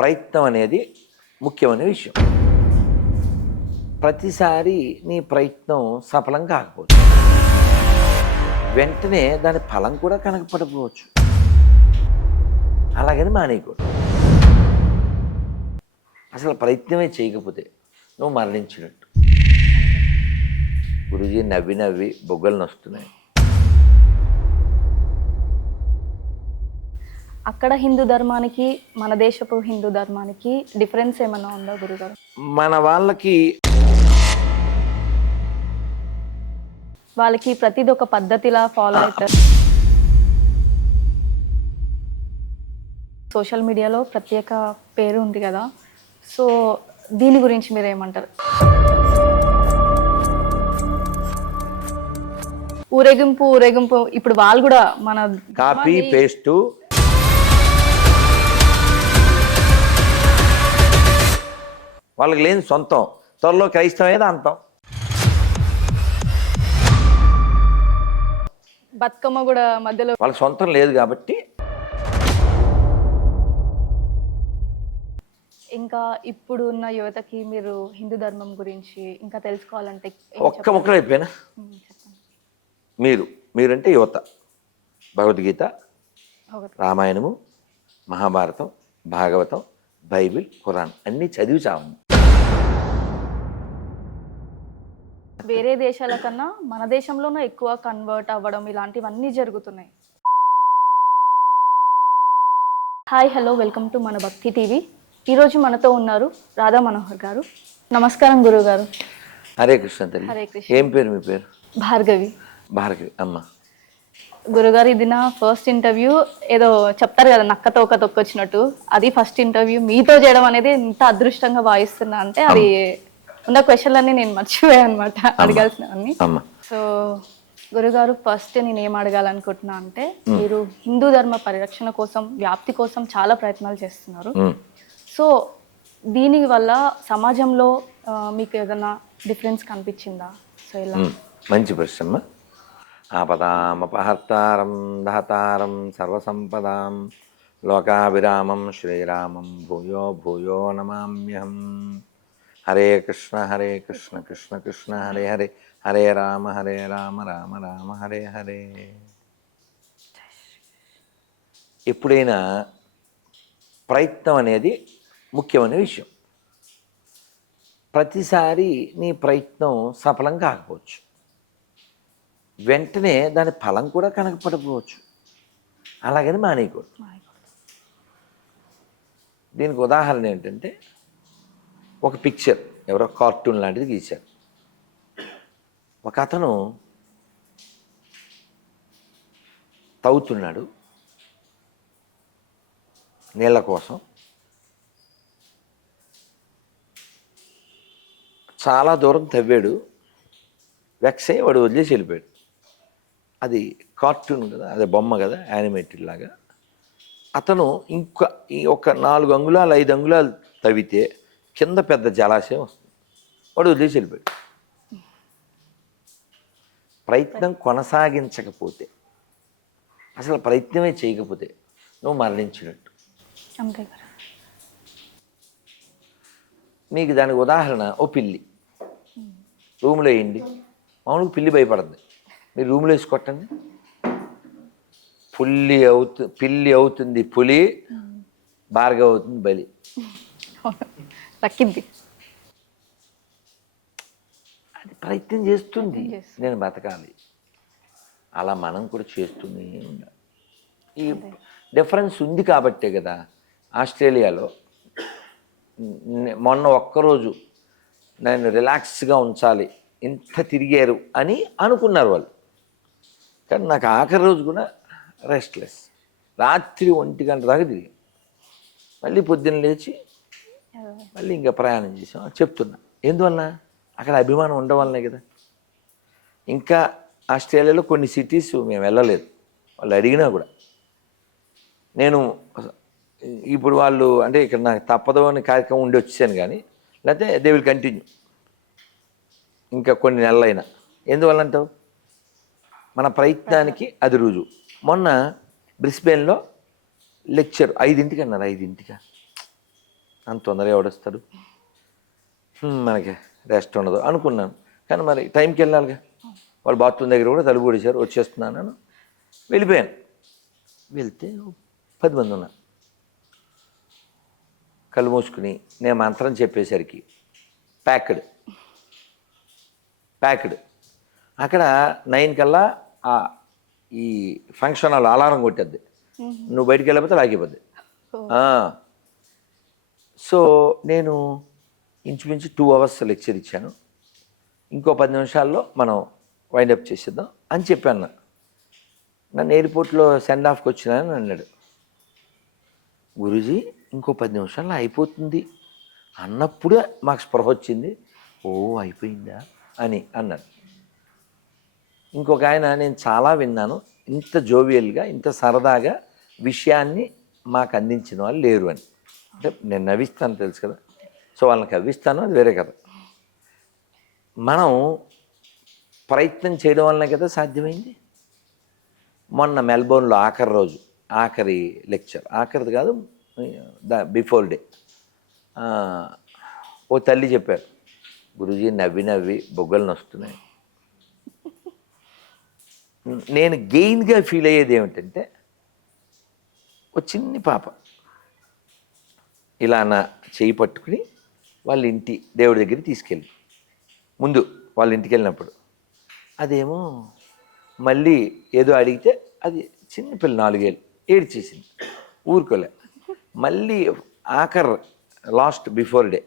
ప్రయత్నం అనేది ముఖ్యమైన విషయం. ప్రతిసారి నీ ప్రయత్నం సఫలం కాకపోవచ్చు, వెంటనే దాని ఫలం కూడా కనకపడకపోవచ్చు. అలాగని మానేయకూడదు. అసలు ప్రయత్నమే చేయకపోతే నువ్వు మరణించినట్టు. గురూజీ నవ్వి నవ్వి బొగ్గలు నొస్తున్నాయి. అక్కడ హిందూ ధర్మానికి మన దేశపు హిందూ ధర్మానికి డిఫరెన్స్ ఏమన్నా ఉందా గురుగారు? మన వాళ్ళకి ప్రతిదీ ఒక పద్ధతిలా ఫాలో అవుతారు. సోషల్ మీడియాలో ప్రత్యేక పేరు ఉంది కదా, సో దీని గురించి మీరు ఏమంటారు? ఊరేగింపు ఇప్పుడు వాళ్ళు కూడా మన కాపీ పేస్టు వాళ్ళకి లేని సొంతం. త్వరలో క్రైస్తవమేదా అంతం. బతుకమ్మ కూడా మధ్యలో వాళ్ళకి సొంతం లేదు కాబట్టి. ఇంకా ఇప్పుడు ఉన్న యువతకి మీరు హిందూ ధర్మం గురించి ఇంకా తెలుసుకోవాలంటే ఒక్క ముక్కలు అయిపోయినా మీరంటే యువత భగవద్గీత, రామాయణము, మహాభారతం, భాగవతం, బైబిల్, ఖురాన్ అన్నీ చదివి చావండి. వేరే దేశాల కన్నా మన దేశంలోనే ఎక్కువ కన్వర్ట్ అవ్వడం ఇలాంటివన్నీ జరుగుతున్నాయి. హాయ్ హలో, వెల్కమ్ టు మన భక్తి టీవీ. ఈరోజు మనతో ఉన్నారు రాధా మనోహర్ గారు. నమస్కారం గురువు గారు. హరే కృష్ణ తల్లి. హరే కృష్ణ. ఏం పేరు మీ పేరు? భార్గవి. భార్గవి అమ్మ. గురుగారు, ఇది నా ఫస్ట్ ఇంటర్వ్యూ. ఏదో చెప్తారు కదా నక్క తోక తొక్కొచ్చినట్టు, అది ఫస్ట్ ఇంటర్వ్యూ మీతో చేయడం అనేది ఎంత అదృష్టంగా భావిస్తున్నా అంటే, అది ఉన్న క్వశ్చన్లన్నీ నేను మర్చిపోయాను అనమాట, అడగాల్సినవన్నీ. సో గురుగారు, ఫస్ట్ నేను ఏం అడగాలనుకుంటున్నా అంటే, మీరు హిందూ ధర్మ పరిరక్షణ కోసం, వ్యాప్తి కోసం చాలా ప్రయత్నాలు చేస్తున్నారు. సో దీని వల్ల సమాజంలో మీకు ఏదైనా డిఫరెన్స్ కనిపించిందా? సో ఇలా మంచి ప్రశ్న. ఆపదామపహర్తారం దహతారం సర్వసంపదాం లోకాభిరామం శ్రీరామం భూయో భూయో నమామ్యహం. హరే కృష్ణ కృష్ణ కృష్ణ హరే హరే, హరే రామ రామ రామ హరే హరే. ఎప్పుడైనా ప్రయత్నం అనేది ముఖ్యమైన విషయం. ప్రతిసారి నీ ప్రయత్నం సఫలం కాకపోవచ్చు, వెంటనే దాని ఫలం కూడా కనకపడకపోవచ్చు. అలాగని మానేయకూడదు. దీనికి ఉదాహరణ ఏంటంటే, ఒక పిక్చర్ ఎవరో కార్టూన్ లాంటిది గీశారు. ఒక అతను తవ్వుతున్నాడు నీళ్ళ కోసం. చాలా దూరం తవ్వాడు, వెక్స్ అయ్యి వాడు వదిలేసి వెళ్ళిపోయాడు. అది కార్టూన్ కదా, అదే బొమ్మ కదా, యానిమేటెడ్ లాగా. అతను ఇంకా ఒక 4 అంగుళాలు 5 అంగుళాలు తవ్వితే కింద పెద్ద జలాశయం వస్తుంది. వాడు వదిలేసి వెళ్ళిపోయాడు. ప్రయత్నం కొనసాగించకపోతే, అసలు ప్రయత్నమే చేయకపోతే నువ్వు మరణించినట్టు. మీకు దానికి ఉదాహరణ ఓ పిల్లి. రూమ్లో వేయండి, మామూలుగా పిల్లి భయపడుతుంది. మీరు రూమ్లో వేసి కొట్టండి, పిల్లి అవుతుంది పులి, భార్గవ అవుతుంది బలి. అది ప్రయత్నం చేస్తుంది, నేను బతకాలి. అలా మనం కూడా చేస్తూనే ఉండాలి. ఈ డిఫరెన్స్ ఉంది కాబట్టే కదా ఆస్ట్రేలియాలో మొన్న ఒక్కరోజు నన్ను రిలాక్స్గా ఉంచాలి, ఇంత తిరిగారు అని అనుకున్నారు వాళ్ళు. కానీ నాకు ఆఖరి రోజు కూడా రెస్ట్లెస్. రాత్రి 1 గంట దాకా తిరిగాం. మళ్ళీ పొద్దున్న లేచి మళ్ళీ ఇంకా ప్రయాణం చేసాం. చెప్తున్నా ఎందువల్ల, అక్కడ అభిమానం ఉండడం వల్లనే కదా. ఇంకా ఆస్ట్రేలియాలో కొన్ని సిటీస్ మేము వెళ్ళలేదు, వాళ్ళు అడిగినా కూడా. నేను ఇప్పుడు వాళ్ళు అంటే ఇక్కడ నాకు తప్పదు అని కార్యక్రమం ఉండి వచ్చాను, కానీ లేకపోతే దే విల్ కంటిన్యూ ఇంకా కొన్ని నెలలైనా. ఎందువల్ల అంటావు, మన ప్రయత్నానికి అది రుజువు. మొన్న బ్రిస్బేన్లో లెక్చర్ 5ంటికి అన్నారు. 5ంటికా అంత తొందరగా ఎవడొస్తాడు, మనకి రెస్ట్ ఉండదు అనుకున్నాను. కానీ మరి టైంకి వెళ్ళాలిగా. వాళ్ళు బాత్రూమ్ దగ్గర కూడా తలుపు పొడిచారు, వచ్చేస్తున్నాను, వెళ్ళిపోయాను. వెళ్తే 10 మంది ఉన్నారు. కళ్ళు మూసుకుని నేను మంత్రం చెప్పేసరికి ప్యాక్డ్. అక్కడ 9 కల్లా ఈ ఫంక్షన్ హాల్ అలారం కొట్టద్ది, నువ్వు బయటికి వెళ్ళకపోతే లాగిపోద్ది. సో నేను ఇంచుమించు 2 hours లెక్చర్ ఇచ్చాను. ఇంకో 10 నిమిషాల్లో మనం వైండప్ చేసేద్దాం అని చెప్పాను. నన్ను ఎయిర్పోర్ట్లో సెండ్ ఆఫ్కి వచ్చినానని అన్నాడు. గురూజీ ఇంకో 10 నిమిషాల్లో అయిపోతుంది అన్నప్పుడే మాకు స్పృహ వచ్చింది. ఓ అయిపోయిందా అని అన్నాడు. ఇంకొక ఆయన, నేను చాలా విన్నాను, ఇంత జోవియల్గా ఇంత సరదాగా విషయాన్ని మాకు అందించిన వాళ్ళు లేరు అని. అంటే నేను నవ్విస్తాను తెలుసు కదా, సో వాళ్ళని కవ్విస్తాను, అది వేరే కదా. మనం ప్రయత్నం చేయడం వల్లనే కదా సాధ్యమైంది. మొన్న మెల్బోర్న్లో ఆఖరి లెక్చర్, ఆఖరిది కాదు, బిఫోర్ డే, ఓ తల్లి చెప్పారు, గురూజీ నవ్వి బొగ్గలు వస్తున్నాయి. నేను గెయిన్గా ఫీల్ అయ్యేది ఏమిటంటే, ఓ చిన్ని పాప ఇలా నా చేయి పట్టుకుని వాళ్ళ ఇంటి దేవుడి దగ్గరికి తీసుకెళ్ళి, ముందు వాళ్ళ ఇంటికి వెళ్ళినప్పుడు అదేమో మళ్ళీ ఏదో అడిగితే, అది చిన్నపిల్ల 4 ఏళ్ళు ఏడ్చేసింది, ఊరుకోలే. మళ్ళీ లాస్ట్ బిఫోర్ డే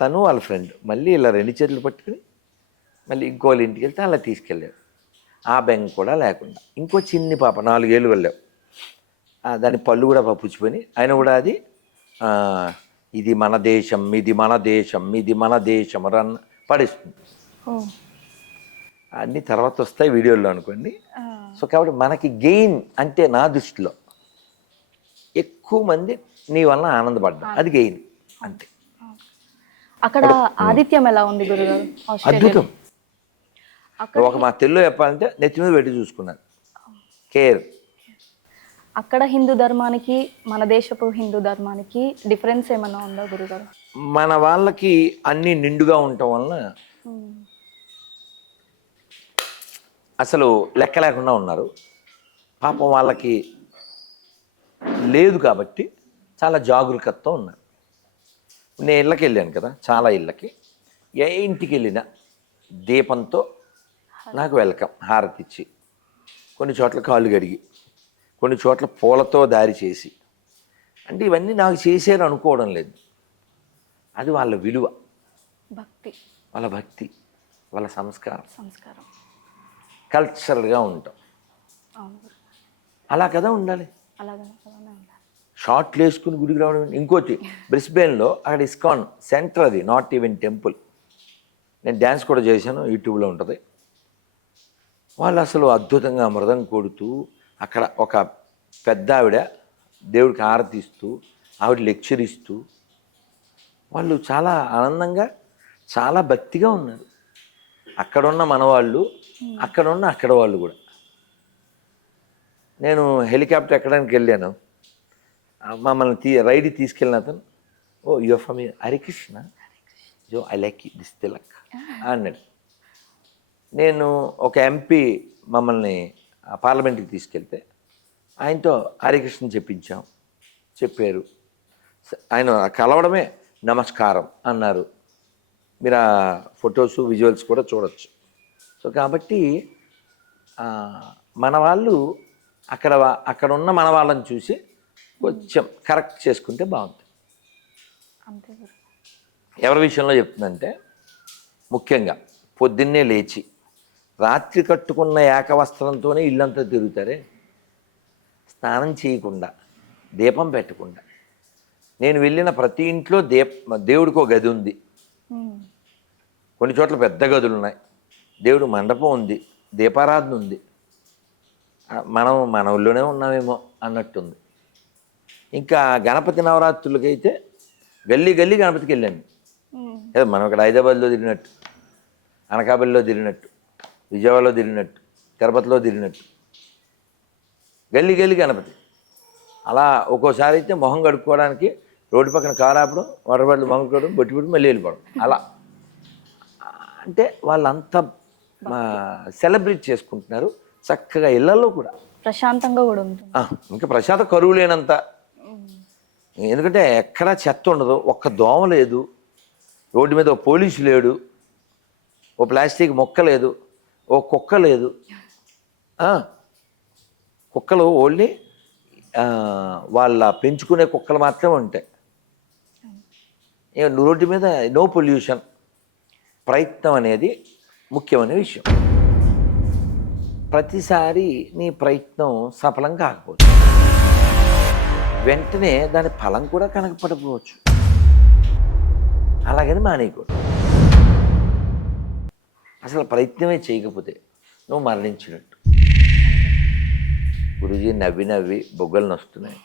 తను వాళ్ళ ఫ్రెండ్ మళ్ళీ ఇలా 2 చేతులు పట్టుకుని మళ్ళీ ఇంకో వాళ్ళ ఇంటికి వెళ్తే అలా తీసుకెళ్ళాడు. ఆ బెంగ కూడా లేకుండా ఇంకో చిన్ని పాప 4 ఏళ్ళు వెళ్ళావు, దాని పళ్ళు కూడా పుచ్చిపోయి, ఆయన కూడా అది ఇది మన దేశం, ఇది మన దేశం రన్ పడిస్తుంది. అన్నీ తర్వాత వస్తాయి వీడియోల్లో అనుకోండి. సో కాబట్టి మనకి గెయిన్ అంటే, నా దృష్టిలో ఎక్కువ మంది నీ వలన ఆనందపడ్డా, అది గెయిన్ అంతే. అక్కడ ఆతిథ్యం ఎలా ఉంది గురుగారు? అద్భుతం. ఒక మా తెలుగులో చెప్పాలంటే నెత్తి మీద పెట్టి చూసుకున్నాను, కేర్. అక్కడ హిందూ ధర్మానికి మన దేశపు హిందూ ధర్మానికి డిఫరెన్స్ ఏమన్నా ఉందా గురుగారు? మన వాళ్ళకి అన్నీ నిండుగా ఉండటం వలన అసలు లెక్క లేకుండా ఉన్నారు. పాపం వాళ్ళకి లేదు కాబట్టి చాలా జాగరూకతతో ఉన్నారు. నేను ఇళ్ళకి వెళ్ళాను కదా, చాలా ఇళ్ళకి, ఏ ఇంటికి వెళ్ళినా దీపంతో నాకు వెల్కమ్, హారతి ఇచ్చి, కొన్ని చోట్ల కాళ్ళు కడిగి, కొన్ని చోట్ల పూలతో దారి చేసి, అంటే ఇవన్నీ నాకు చేశారు అనుకోవడం లేదు. అది వాళ్ళ విలువ, వాళ్ళ భక్తి, వాళ్ళ సంస్కారం, కల్చరల్గా ఉంటాం. అలా కదా ఉండాలి. షార్ట్లు వేసుకుని గుడికి రావడం. ఇంకోటి, బ్రిస్బేన్లో అక్కడ ఇస్కాన్ సెంటర్, అది నాట్ ఈవెన్ టెంపుల్. నేను డ్యాన్స్ కూడా చేశాను, యూట్యూబ్లో ఉంటుంది. వాళ్ళు అసలు అద్భుతంగా మృదం కొడుతూ, అక్కడ ఒక పెద్ద ఆవిడ దేవుడికి హారతి ఇస్తూ, ఆవిడ లెక్చర్ ఇస్తూ, వాళ్ళు చాలా ఆనందంగా చాలా భక్తిగా ఉన్నారు. అక్కడున్న మనవాళ్ళు, అక్కడ వాళ్ళు కూడా. నేను హెలికాప్టర్ ఎక్కడానికి వెళ్ళాను, మమ్మల్ని రైడ్ తీసుకెళ్ళిన అతను, ఓ యువర్ ఫ్రమ్ హరికృష్ణ, జో ఐ లైక్ దిస్ తిలక్ అన్నాడు. నేను ఒక ఎంపీ మమ్మల్ని పార్లమెంట్కి తీసుకెళ్తే ఆయనతో హరికృష్ణ చెప్పారు. ఆయన కలవడమే నమస్కారం అన్నారు. మీరు ఆ ఫొటోస్ విజువల్స్ కూడా చూడొచ్చు. సో కాబట్టి మన వాళ్ళు అక్కడ ఉన్న మన వాళ్ళని చూసి కొంచెం కరెక్ట్ చేసుకుంటే బాగుంటుంది. ఎవరి విషయంలో చెప్తుందంటే, ముఖ్యంగా పొద్దున్నే లేచి రాత్రి కట్టుకున్న ఏకవస్త్రంతోనే ఇల్లంతా తిరుగుతారే, స్నానం చేయకుండా, దీపం పెట్టకుండా. నేను వెళ్ళిన ప్రతి ఇంట్లో దేవుడికి ఒక గది ఉంది, కొన్ని చోట్ల పెద్ద గదులు ఉన్నాయి, దేవుడు మండపం ఉంది, దీపారాధన ఉంది. మనం మన ఊళ్ళోనే ఉన్నామేమో అన్నట్టుంది. ఇంకా గణపతి నవరాత్రులకైతే గల్లీ గణపతికి వెళ్ళాను. మనం ఇక్కడ హైదరాబాద్లో తిరిగినట్టు, అనకాపల్లిలో తిరిగినట్టు, విజయవాడలో తిరిగినట్టు, తిరుపతిలో తిరిగినట్టు గల్లీ గణపతి. అలా ఒక్కోసారి అయితే మొహం కడుక్కోవడానికి రోడ్డు పక్కన కారు ఆపడం, వాటర్ బాటిల్ మమ్ముకోవడం, బొట్టిపెట్టి మళ్ళీ వెళ్ళిపోవడం. అలా అంటే వాళ్ళంతా సెలబ్రేట్ చేసుకుంటున్నారు చక్కగా ఇళ్లలో కూడా. ప్రశాంతంగా కూడా ఉంటుంది. ఇంకా ప్రశాంత కరువు లేనంత. ఎందుకంటే ఎక్కడా చెత్త ఉండదు, ఒక్క దోమ లేదు, రోడ్డు మీద ఓ పోలీసు లేడు, ఓ ప్లాస్టిక్ మొక్క లేదు, ఓ కుక్క లేదు. కుక్కలు ఓన్లీ వాళ్ళ పెంచుకునే కుక్కలు మాత్రమే ఉంటాయి. రోడ్డు మీద నో పొల్యూషన్. ప్రయత్నం అనేది ముఖ్యమైన విషయం. ప్రతిసారి నీ ప్రయత్నం సఫలం కాకపోవచ్చు, వెంటనే దాని ఫలం కూడా కనకపడకపోవచ్చు. అలాగని మానేయకూడదు. అసలు ప్రయత్నమే చేయకపోతే నువ్వు మరణించినట్టు. గురూజీ నవ్వి నవ్వి బొగ్గలు నొస్తున్నాయి.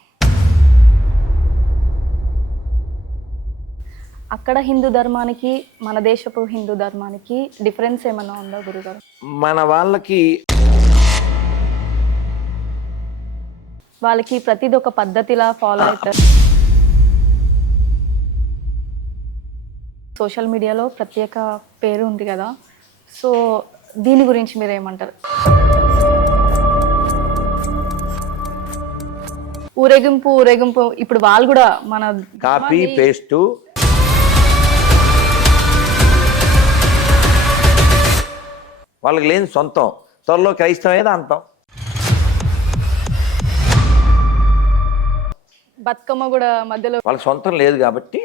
అక్కడ హిందూ ధర్మానికి మన దేశపు హిందూ ధర్మానికి డిఫరెన్స్ ఏమన్నా ఉందా గురుగారు? మన వాళ్ళకి ప్రతిదీ ఒక పద్ధతిలా ఫాలో అవుతారు. సోషల్ మీడియాలో ప్రత్యేక పేరు ఉంది కదా, సో దీని గురించి మీరు ఏమంటారు? ఊరేగింపు ఇప్పుడు వాళ్ళు కూడా మన కాపీ పేస్టు వాళ్ళకి లేని సొంతం. త్వరలో క్రైస్తవమేదా అంటాం. బతుకమ్మ కూడా మధ్యలో వాళ్ళకి సొంతం లేదు కాబట్టి.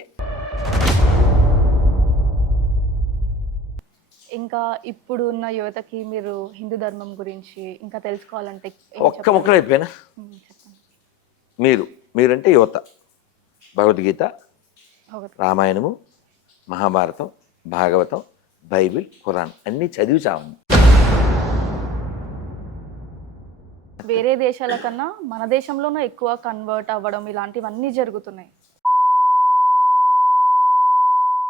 ఇంకా ఇప్పుడు ఉన్న యువతకి మీరు హిందూ ధర్మం గురించి ఇంకా తెలుసుకోవాలంటే ఒక్క ముక్కలు అయిపోయినా. మీరంటే యువత. భగవద్గీత, రామాయణము, మహాభారతం, భాగవతం, బైబిల్, ఖురాన్ అన్నీ చదివి చావండి. వేరే దేశాల కన్నా మన దేశంలోనే ఎక్కువ కన్వర్ట్ అవ్వడం ఇలాంటివన్నీ జరుగుతున్నాయి.